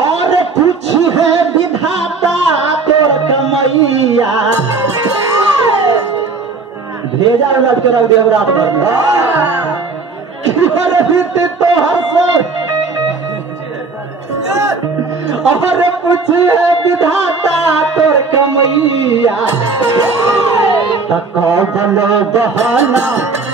और पूछी है विधाता तोर कमैया भेजा उलट के रख दिया रात भर तो और पूछी है विधाता तोर कमैया तको बनो बहाना